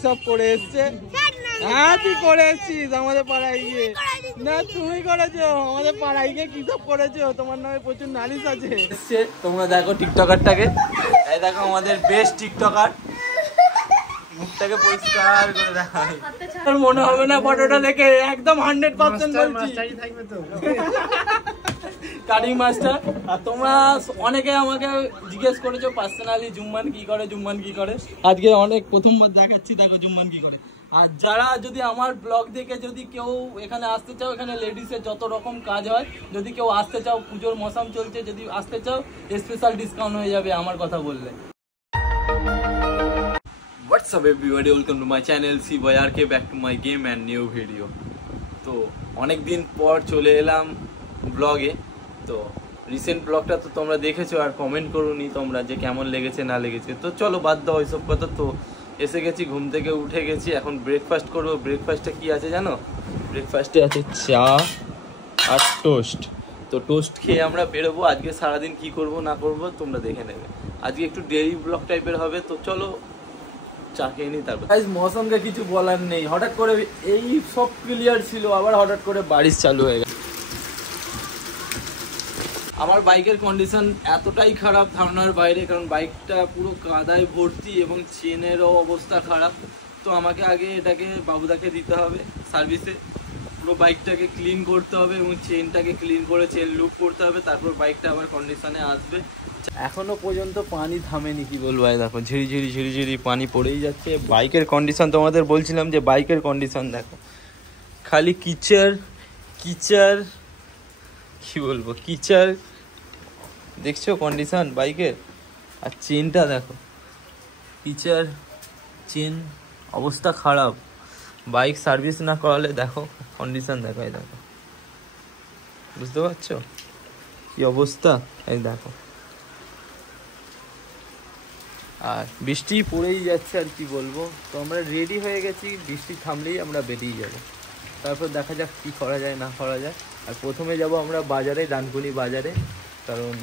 সব করে এসছে। হ্যাঁ তুই করে এসছিস আমাদের পাড়ায় গিয়ে। না তুমি করেছো আমাদের পাড়ায় গিয়ে কি সব করেছো, তোমার নামে প্রচুর নালিশ আছে। তোমরা দেখো টিকটকারটাকে, এই দেখো আমাদের বেস্ট টিকটকার, মুখটাকে পরিষ্কার করে দেখায়। তোর মনে হবে না ফটোটা দেখে, একদম 100% বলছি কাটিং মাস্টার। আর তোমরা অনেকে আমাকে জিজ্ঞেস করেছো পার্সোনালি জুম্মান কি করে, জুম্মান কি করে। আজকে অনেক প্রথমবার দেখাচ্ছি, দেখো জুম্মান কি করে। আর যারা যদি আমার ব্লগ দেখে যদি কেউ এখানে আসতে চাও, এখানে লেডিসের যত রকম কাজ হয়, যদি কেউ আসতে চাও, পুজোর মৌসুম চলছে, যদি আসতে চাও স্পেশাল ডিসকাউন্ট হয়ে যাবে আমার কথা বললে। What's up everybody, welcome to my channel CBoyRK, back to my game and new video. তো অনেক দিন পর চলে এলাম ব্লগে। তো রিসেন্ট ব্লগটা তো তোমরা দেখেছো আর কমেন্ট করোনি তোমরা যে কেমন লেগেছে না লেগেছে। তো চলো বাদ দাও ওইসব কথা। তো এসে গেছি, ঘুম থেকে উঠে গেছি, এখন ব্রেকফাস্ট করবো। ব্রেকফাস্টে কি আছে জানো? ব্রেকফাস্টে আছে চা আর টোস্ট। তো টোস্ট খেয়ে আমরা বেরোবো। আজকে সারাদিন কি করব না করব তোমরা দেখে নেবে। আজকে একটু ডেইলি ব্লগ টাইপের হবে। তো চলো চা খেয়ে নি তারপর। গাইস মৌসুমকে কিছু বলার নেই, হঠাৎ করে এই সব ক্লিয়ার ছিল, আবার হঠাৎ করে বারিশ চালু হয়ে গেল। আমার বাইকের কন্ডিশন এতটাই খারাপ ধারণার বাইরে, কারণ বাইকটা পুরো কাদায় ভর্তি এবং চেনেরও অবস্থা খারাপ। তো আমাকে আগে এটাকে বাবুদাকে দিতে হবে সার্ভিসে, পুরো বাইকটাকে ক্লিন করতে হবে এবং চেনটাকে ক্লিন করে চেন লুপ করতে হবে, তারপর বাইকটা আবার কন্ডিশনে আসবে। এখনো পর্যন্ত পানি থামেনি, কি বলবো, দেখো ঝিরি ঝিরি ঝিরি ঝিরি পানি পড়েই যাচ্ছে। বাইকের কন্ডিশন তোমাদের বলছিলাম যে বাইকের কন্ডিশন দেখো, খালি কিচার কিচার, কি বলবো, কিচার। দেখছো কন্ডিশন বাইকের? আর চেনটা দেখো, কিচার চেন, অবস্থা খারাপ। বাইক সার্ভিস না করালে দেখো কন্ডিশন দেখো, এই দেখো, বুঝতে পারছো কি অবস্থা? এই দেখো। আর বৃষ্টি পড়েই যাচ্ছে, আর কি বলবো। তো আমরা রেডি হয়ে গেছি, বৃষ্টি থামলেই আমরা বেরিয়ে যাব। তারপর দেখা যাক কি করা যায় না করা যায়। আর প্রথমে যাব আমরা বাজারে, ডানকুনি বাজারে, কারণ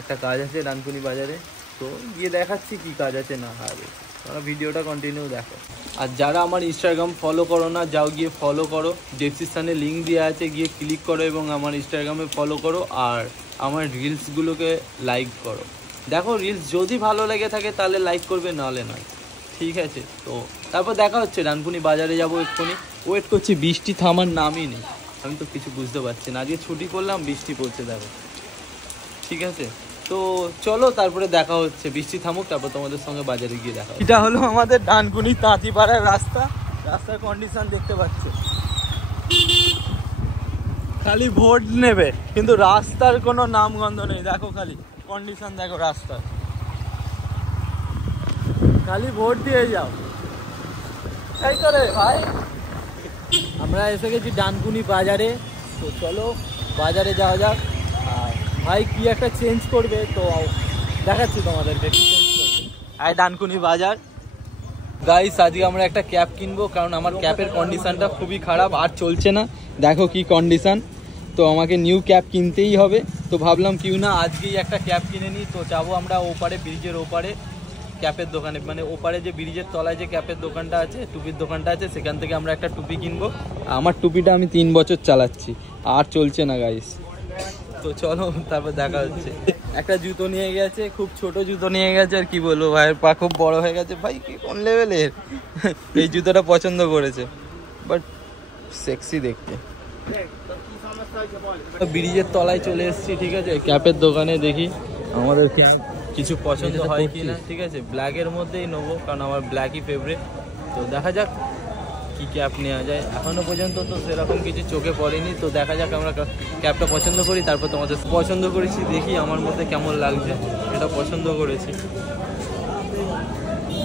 একটা কাজ আছে ডানকুনি বাজারে। তো গিয়ে দেখাচ্ছি কি কাজ আছে না হবে। তোমরা ভিডিওটা কন্টিনিউ দেখো। আর যারা আমার ইনস্টাগ্রাম ফলো করো না, যাও গিয়ে ফলো করো, ডেসক্রিপশানে লিঙ্ক দেওয়া আছে, গিয়ে ক্লিক করো এবং আমার ইনস্টাগ্রামে ফলো করো। আর আমার রিলসগুলোকে লাইক করো। দেখো রিলস যদি ভালো লেগে থাকে তাহলে লাইক করবে, নাহলে নয়, ঠিক আছে? তো তারপর দেখা হচ্ছে, ডানকুনি বাজারে যাবো এক্ষুনি। ওয়েট করছি, বৃষ্টি থামার নামই নেই। আমি তো কিছু বুঝতে পারছি না, আজকে ছুটি করলাম, বৃষ্টি পড়ছে দেখো, ঠিক আছে? তো চলো তারপরে দেখা হচ্ছে, বৃষ্টি থামুক, তারপর তোমাদের সঙ্গে বাজারে গিয়ে দেখা। এটা হলো আমাদের ডানকুনি তাঁতিপাড়ার রাস্তা। রাস্তার কন্ডিশন দেখতে পাচ্ছ, খালি ভোট নেবে কিন্তু রাস্তার কোনো নামগন্ধ নেই। দেখো খালি কন্ডিশন দেখো রাস্তার, খালি ভোট দিয়ে যাও। এই তো রে ভাই, আমরা এসে গেছি ডানকুনি বাজারে। তো চলো বাজারে যাওয়া যাক। আর ভাই কি একটা চেঞ্জ করবে, তো দেখাচ্ছি তোমাদেরকে কি চেঞ্জ করবে। আর ডানকুনি বাজার গাইস, আজকে আমরা একটা ক্যাপ কিনবো, কারণ আমার ক্যাপের কন্ডিশনটা খুবই খারাপ, আর চলছে না। দেখো কি কন্ডিশন। তো আমাকে নিউ ক্যাপ কিনতেই হবে। তো ভাবলাম কিউ না আজকেই একটা ক্যাপ কিনে নিই। তো যাবো আমরা ওপারে, ব্রিজের ওপারে ক্যাপের দোকানে, মানে ওপারে যে ব্রিজের তলায় যে ক্যাপের দোকানটা আছে, টুপির দোকানটা আছে, সেখান থেকে আমরা একটা টুপি কিনবো। আমার টুপিটা আমি 3 বছর চালাচ্ছি, আর চলছে না গাইস। তো চলো তারপর দেখা হচ্ছে। একটা জুতো নিয়ে গেছে, খুব ছোট জুতো নিয়ে গেছে, আর কি বলবো, ভাইয়ের পা খুব বড় হয়ে গেছে। ভাই কি কোন লেভেলের এই জুতোটা পছন্দ করেছে, বাট সেক্সি দেখতে। ব্রিজের তলায় চলে এসেছি, ঠিক আছে, ক্যাপের দোকানে। দেখি আমাদের ক্যাপ কিছু পছন্দ হয় কি না, ঠিক আছে? ব্ল্যাকের মধ্যেই নেবো, কারণ আমার ব্ল্যাকই ফেভারিট। তো দেখা যাক কি ক্যাপ নেওয়া যায়। এখনো পর্যন্ত তো সেরকম কিছু চোখে পড়েনি। তো দেখা যাক, আমরা ক্যাপটা পছন্দ করি, তারপর তোমাদের পছন্দ করেছি, দেখি আমার মধ্যে কেমন লাগছে। এটা পছন্দ করেছি,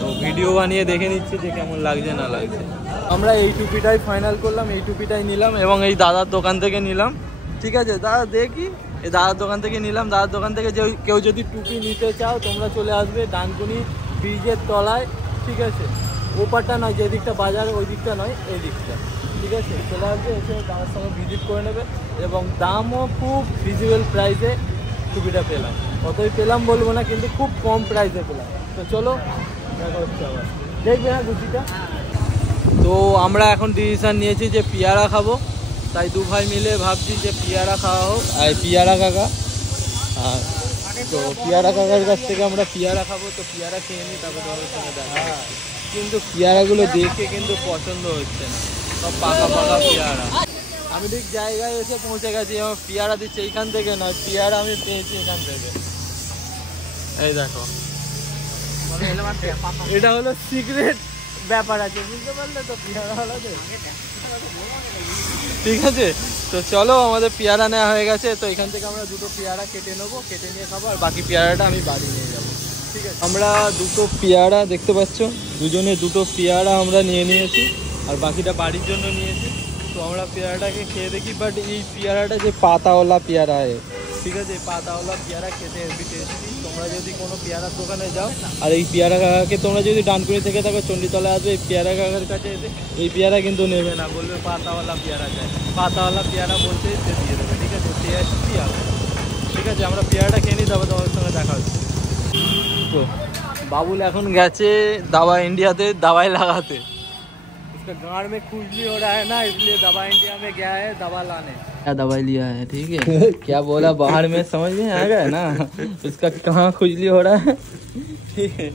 তো ভিডিও বানিয়ে দেখে নিচ্ছি যে কেমন লাগছে না লাগছে। আমরা এই টুপিটাই ফাইনাল করলাম, এই টুপিটাই নিলাম এবং এই দাদার দোকান থেকে নিলাম, ঠিক আছে? দাদা দেখি, এই দাদার দোকান থেকে নিলাম। দাদার দোকান থেকে যে কেউ যদি টুপি নিতে চাও তোমরা চলে আসবে ডানকুনি ব্রিজের তলায়, ঠিক আছে? ওপারটা নয়, যে দিকটা বাজার ওই দিকটা নয়, এই দিকটা, ঠিক আছে? চলে আসবে, এসে দাদার সঙ্গে ভিজিট করে নেবে এবং দামও খুব রিজনেবল প্রাইসে টুপিটা পেলাম। কতই পেলাম বলবো না, কিন্তু খুব কম প্রাইসে পেলাম। তো চলো দেখা হচ্ছে আবার। দেখবে না গুচিটা। তো আমরা এখন ডিসিশন নিয়েছি যে পেয়ারা খাবো, তাই দু ভাই মিলে ভাবছি যে পেয়ারা খাওয়া হোক। আর পেয়ারা কাকা, আর তো পেয়ারা কাকার কাছ থেকে আমরা পেয়ারা খাবো। তো পেয়ারা খেয়ে নিই, তারপর তোমাদের সঙ্গে দেখা। কিন্তু পেয়ারাগুলো দেখে কিন্তু পছন্দ হচ্ছে না, সব পাকা পাকা পেয়ারা। আমি ঠিক জায়গায় এসে পৌঁছে গেছি, আমার পেয়ারা দিচ্ছে এইখান থেকে নয়, পেয়ারা আমি পেয়েছি এখান থেকে। এই দেখো, এটা হলো সিক্রেট ব্যাপার আছে, বুঝতে পারলে তো পেয়ারা হলাতে। ঠিক আছে, তো চলো আমাদের পেয়ারা নেওয়া হয়ে গেছে। তো এখান থেকে আমরা দুটো পেয়ারা কেটে নেবো, কেটে নিয়ে খাবো, আর বাকি পেয়ারাটা আমি বাড়ি নিয়ে যাবো। ঠিক আছে, আমরা দুটো পেয়ারা দেখতে পাচ্ছ, দুজনে দুটো পেয়ারা আমরা নিয়ে নিয়েছি, আর বাকিটা বাড়ির জন্য নিয়েছি। তো আমরা পেয়ারাটাকে খেয়ে দেখি, বাট এই পেয়ারাটা যে পাতাওয়ালা পেয়ারা হয়, ঠিক আছে, পাতাওয়ালা পেয়ারা খেতে হেভি টেস্টি। তোমরা যদি কোনো পেয়ারার দোকানে যাও আর এই পেয়ারা কাকাকে, তোমরা যদি ডানকুনি থেকে থাকো চণ্ডীতলা আসবে, এই পেয়ারা কাকার কাছে এসে এই পেয়ারা কিন্তু নেবে না, বলবে পাতাওয়ালা পেয়ারা চাই। পাতাওয়ালা পেয়ারা বলতে সে দিয়ে দেবে। ঠিক আছে, টেস্টি হবে। ঠিক আছে, আমরা পেয়ারাটা খেয়ে নিই, তারপর তোমাদের সঙ্গে দেখা হচ্ছে। তো बाबुल এখন গেছে दवा इंडिया से दवाई लगाते, उसका गांड में खुजली हो रहा है ना, इसलिए दवा इंडिया में गया है दवा लाने। क्या दवाई लिया है, ठीक है क्या बोला बाहर में समझ में आ गया ना, उसका कहाँ खुजली हो रहा है। ठीक है,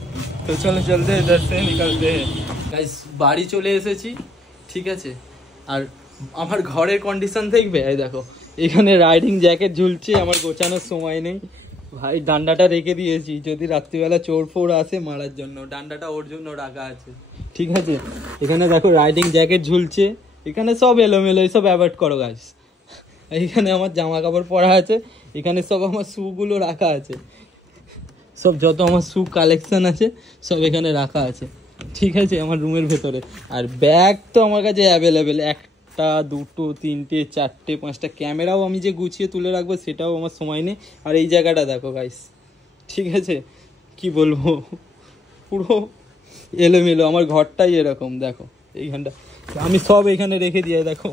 तो चलो चलते हैं, इधर से निकलते हैं। गाइस বাড়ি চলে এসেছি, ঠিক আছে। আর আমার ঘরের কন্ডিশন দেখবে, এই দেখো এখানে রাইডিং জ্যাকেট ঝুলছে, আমার গোছানোর সময় নেই ভাই। ডান্ডাটা রেখে দিয়েছি, যদি রাত্রিবেলা চোর ফোর আসে মারার জন্য, ডান্ডাটা ওর জন্য রাখা আছে। ঠিক আছে, এখানে দেখো রাইডিং জ্যাকেট ঝুলছে, এখানে সব এলোমেলো, সব অ্যাভয়েড করো গাইস। এইখানে আমার জামা কাপড় পরা আছে, এখানে সব আমার শুগুলো রাখা আছে, সব যত আমার শু কালেকশন আছে সব এখানে রাখা আছে। ঠিক আছে, আমার রুমের ভেতরে। আর ব্যাগ তো আমার কাছে অ্যাভেলেবেল, একটা দুটো তিনটে চারটে পাঁচটা। ক্যামেরাও আমি যে গুছিয়ে তুলে রাখবো সেটাও আমার সময় নেই। আর এই জায়গাটা দেখো গাইস, ঠিক আছে, কি বলবো, পুরো এলোমেলো। আমার ঘরটাই এরকম, দেখো এইখানটা আমি সব এখানে রেখে দিয়ে, দেখো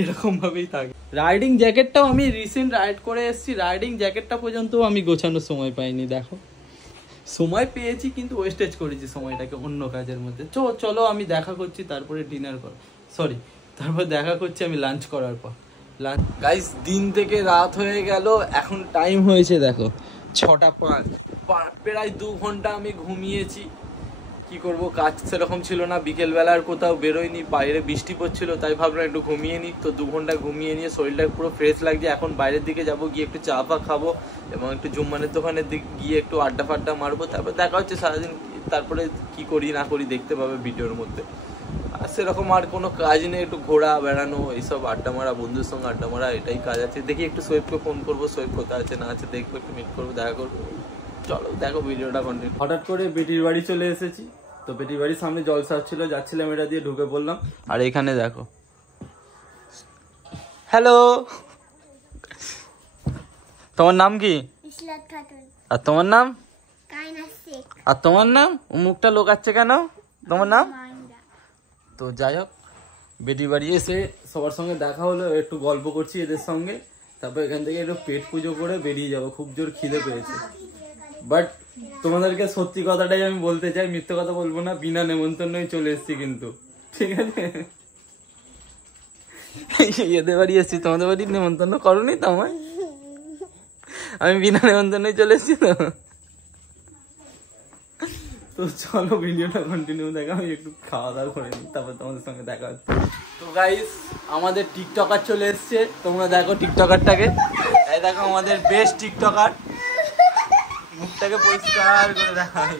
এরকম ভাবেই থাকে। রাইডিং জ্যাকেটটাও আমি রিসেন্ট রাইড করে এসেছি, রাইডিং জ্যাকেটটা পর্যন্ত আমি গোছানোর সময় পাইনি। দেখো সময় পেয়েছি কিন্তু ওয়েস্টেজ করেছি সময়টাকে অন্য কাজের মধ্যে। চলো আমি দেখা করছি, তারপরে ডিনার কর, সরি তারপর দেখা করছি আমি লাঞ্চ করার পর। লাঞ্চ গাইস, দিন থেকে রাত হয়ে গেল, এখন টাইম হয়েছে দেখো 6:05, প্রায় 2 ঘন্টা আমি ঘুমিয়েছি। কি করব, কাজ সেরকম ছিল না, বিকেলবেলা আর কোথাও বেরোয়নি, বাইরে বৃষ্টি পড়ছিল, তাই ভাবলাম একটু ঘুমিয়ে নিই। তো 2 ঘন্টা ঘুমিয়ে নিয়ে শরীরটা পুরো ফ্রেশ লাগছে। এখন বাইরের দিকে যাব, গিয়ে একটু চা ফা খাবো এবং একটু জুম্মানের দোকানের দিকে গিয়ে একটু আড্ডা ফাড্ডা মারবো। তারপর দেখা হচ্ছে সারাদিন, তারপরে কি করি না করি দেখতে পাবে ভিডিওর মধ্যে। আর সেরকম আর কোনো কাজ নেই, একটু ঘোরা বেড়ানো, এইসব আড্ডা মারা, বন্ধুর সঙ্গে আড্ডা মারা, এটাই কাজ আছে। দেখি একটু সোয়েবকে ফোন করবো, সোয়েব কোথায় আছে না আছে দেখবো, একটু মিট করবো, দেখা করবো। চলো দেখো ভিডিওটা কন্টিনিউ। হঠাৎ করে বেটির বাড়ি চলে এসেছি, তো বেটির বাড়ির সামনে জলসা ছিল, যাচ্ছিলাম এটা দিয়ে, ঢুকে পড়লাম। আর এখানে দেখো, হ্যালো, তোমার নাম কি? আর তোমার নাম? আর তোমার নাম? মুখটা লোকাচ্ছে কেন, তোমার নাম? তো যাই হোক, বেটির বাড়ি এসে সবার সঙ্গে দেখা হলো, একটু গল্প করছি এদের সঙ্গে, তারপর এখান থেকে একটু পেট পুজো করে বেরিয়ে যাবো। খুব জোর খিদে পেয়েছে, বাট তোমাদেরকে সত্যি কথাটাই আমি বলতে চাই, মিথ্যে কথা বলবো না, বিনা নেমন্তন্নই চলে এসেছি কিন্তু, ঠিক আছে। এদের বাড়ি এসেছি, তোমাদের বাড়ি নেমন্তন্ন করোনি তো আমায়, আমি বিনা নেমন্তন্নই চলে এসেছি। তো চলো ভিডিওটা কন্টিনিউ দেখা, আমি একটু খাওয়া দাওয়া করে নিই, তারপর তোমাদের সঙ্গে দেখা হচ্ছে। তো গাইস, আমাদের টিকটকার চলে এসছে, তোমরা দেখো টিকটকারটাকে, এই দেখো আমাদের বেস্ট টিকটকার, মুখটাকে পরিষ্কার করে দেখায়।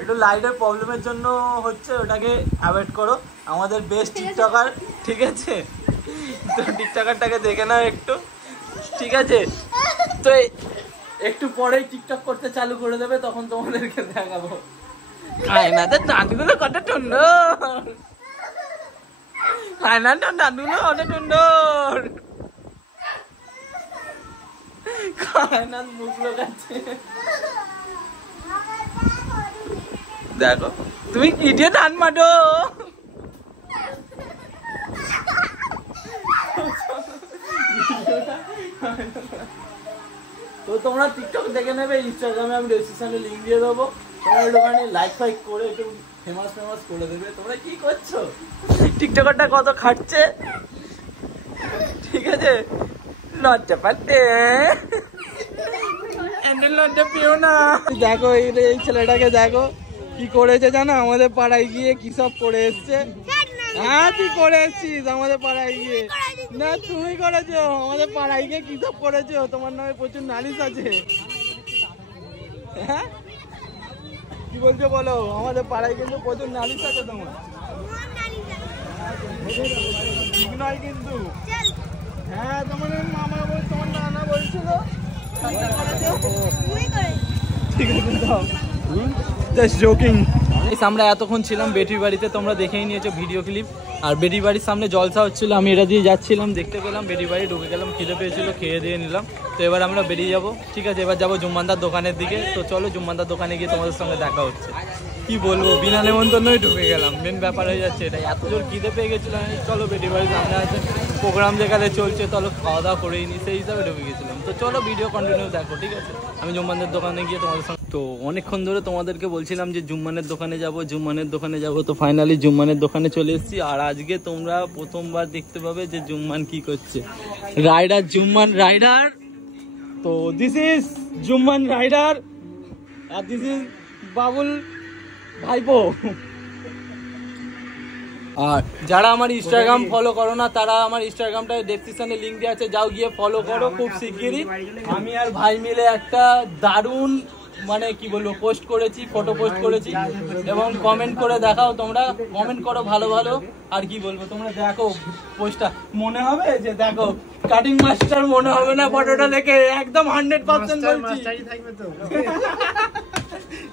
একটু লাইটের প্রবলেমের জন্য হচ্ছে, ওটাকে অ্যাভয়েড করো। আমাদের বেস্ট টিকটকার, ঠিক আছে, তো টিকটকারটাকে দেখে নাও একটু, ঠিক আছে। তো একটু পরেই টিকটক করতে চালু করে দেবে, তখন তোমাদেরকে দেখাবো। আয়নাদের দাঁতগুলো কত সুন্দর, আয়নাদের দাঁতগুলো কত সুন্দর, মুখ লোকাচ্ছে। দেখো তুমি কিটিয়ে টান মাটো। তো তোমরা টিকটক দেখে নেবে, ইনস্টাগ্রামে আমি ডেসক্রিপশনে লিঙ্ক দিয়ে দেবো, তোমরা একটুখানি লাইক ফাইক করে একটু ফেমাস করে দেবে। তোমরা কি করছো? টিকটকারটা কত খাটছে, ঠিক আছে? লজ্জা পাচ্ছে, লজ্জা পেও না। দেখো এই ছেলেটাকে দেখো কি করেছে জানো, আমাদের পাড়ায় গিয়ে কি সব করে এসছে। হ্যাঁ তুই করে এসছিস আমাদের পাড়ায় গিয়ে। না তুমি করেছো, আমাদের পাড়ায় গিয়ে কি সব করেছো। তোমার নামে প্রচুর নালিশ আছে। হ্যাঁ কি বলছো বলো, আমাদের পাড়ায় কিন্তু প্রচুর নালিশ আছে তোমার। ঠিক নয় কিন্তু। হ্যাঁ তোমার মামা বল, তোমার নানা বলছিল ঠিক আছে। Just joking. আমরা এতক্ষণ ছিলাম বেটির বাড়িতে, তোমরা দেখেই নিয়েছো ভিডিও ক্লিপ। আর বেটির বাড়ির সামনে জলসা হচ্ছিল, আমি এটা দিয়ে যাচ্ছিলাম, দেখতে পেলাম বেটির বাড়ি, ঢুকে গেলাম, খিদে পেয়েছিল, খেয়ে দিয়ে নিলাম। তো এবার আমরা বেরিয়ে যাবো, ঠিক আছে? এবার যাবো জুম্মানদার দোকানের দিকে। তো চলো জুম্মানদার দোকানে গিয়ে তোমাদের সঙ্গে দেখা হচ্ছে। কি বলবো, বিনা নেমন্তন্নই ঢুকে গেলাম, মেন ব্যাপার হয়ে যাচ্ছে এটাই। এত জোর খিদে পেয়ে গেছিলাম, চলো বেটির বাড়ির সামনে আছে প্রোগ্রাম যেখানে চলছে, চলো খাওয়া দাওয়া করেই নি, সেই হিসাবে ঢুকে গেছিলাম। তো চলো ভিডিও কন্টিনিউ দেখো, ঠিক আছে? আমি জুম্মানদের দোকানে গিয়ে তোমাদের সঙ্গে, তো অনেকক্ষণ ধরে তোমাদেরকে বলছিলাম যে জুম্মানের দোকানে যাব, তো ফাইনালি জুম্মানের দোকানে চলে এসেছি। আর আজকে তোমরা প্রথমবার দেখতে পাবে যে জুম্মান কি করছে। Rider, Jumman rider. তো দিস ইজ জুম্মান রাইডার আর দিস ইজ বাবুল ভাইপো। আর যারা আমার ইনস্টাগ্রাম ফলো করো না, তারা আমার ইনস্টাগ্রামটা ডেসক্রিপশনে লিঙ্ক দেওয়া আছে, যাও গিয়ে ফলো করো। খুব শিগগিরই আমি আর ভাই মিলে একটা দারুণ মানে কি বলবো পোস্ট করেছি, ফটো পোস্ট করেছি। এবং কমেন্ট করে দেখাও, তোমরা কমেন্ট করো ভালো ভালো। আর কি বলবো, তোমরা দেখো পোস্টটা, মনে হবে যে দেখো কাটিং মাস্টার মনে হবে না ফটোটা দেখে, একদম 100% বলছি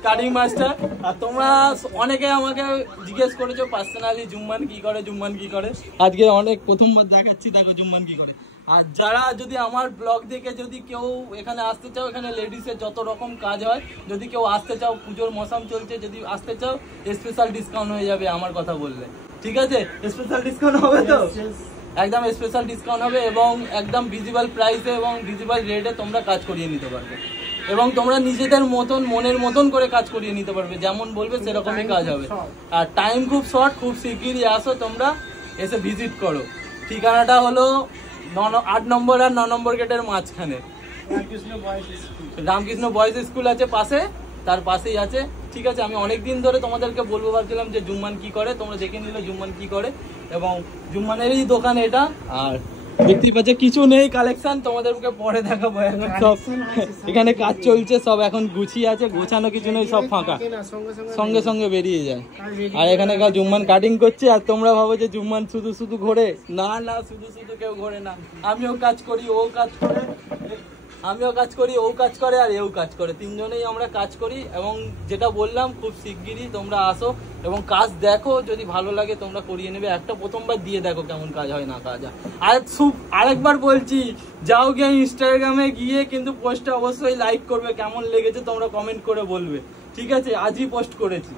কাটিং মাস্টার। আর তোমরা অনেকে আমাকে জিজ্ঞেস করেছো পার্সোনালি জুম্মান কি করে। আজকে অনেক প্রথমবার দেখাচ্ছি, দেখো জুম্মান কি করে। আর যারা যদি আমার ব্লগ দেখে যদি কেউ এখানে আসতে চাও, এখানে লেডিসের যত রকম কাজ হয়, যদি কেউ আসতে চাও, পুজোর মৌসুম চলছে, যদি আসতে চাও স্পেশাল ডিসকাউন্ট হয়ে যাবে আমার কথা বললে, ঠিক আছে? স্পেশাল ডিসকাউন্ট হবে তো, একদম স্পেশাল ডিসকাউন্ট হবে এবং একদম ভিজিবল প্রাইসে এবং ভিজিবল রেটে তোমরা কাজ করিয়ে নিতে পারবে। এবং তোমরা নিজেদের মতন মনের মতন করে কাজ করিয়ে নিতে পারবে, যেমন বলবে সেরকমই কাজ হবে। আর টাইম খুব শর্ট, খুব শিগগিরই আসো, তোমরা এসে ভিজিট করো। ঠিকানাটা হলো 8 নম্বর আর 9 নম্বর গেটের মাঝখানে রামকৃষ্ণ বয়েজ স্কুল আছে পাশে, তার পাশেই আছে, ঠিক আছে? আমি অনেকদিন ধরে তোমাদেরকে বলবো ভাবছিলাম যে জুম্মান কি করে, তোমরা দেখে নিলে জুম্মান কি করে। এবং জুম্মানেরই দোকান এটা। আর দেখতেই পাচ্ছে কিছু নেই কালেকশন, তোমাদেরকে পরে দেখাবো। এখন সব এখানে কাজ চলছে, সব এখন গুছিয়ে আছে, গোছানো কিছু নেই, সব ফাঁকা, সঙ্গে সঙ্গে বেরিয়ে যায়। আর এখানে জুম্মান কাটিং করছে। আর তোমরা ভাবো যে জুম্মান শুধু ঘোরে, না না, শুধু কেউ ঘোরে না। আমিও কাজ করি, ও কাজ করে, ও কাজ করে, আর এও কাজ করে, তিনজনেই আমরা কাজ করি। এবং যেটা বললাম, খুব শিগগিরই তোমরা আসো এবং কাজ দেখো, যদি ভালো লাগে তোমরা করিয়ে নেবে। একটা প্রথমবার দিয়ে দেখো কেমন কাজ হয় না কাজ হয়। আর আরেকবার বলছি, যাও গিয়ে ইনস্টাগ্রামে গিয়ে কিন্তু পোস্টটা অবশ্যই লাইক করবে, কেমন লেগেছে তোমরা কমেন্ট করে বলবে, ঠিক আছে? আজই পোস্ট করেছি।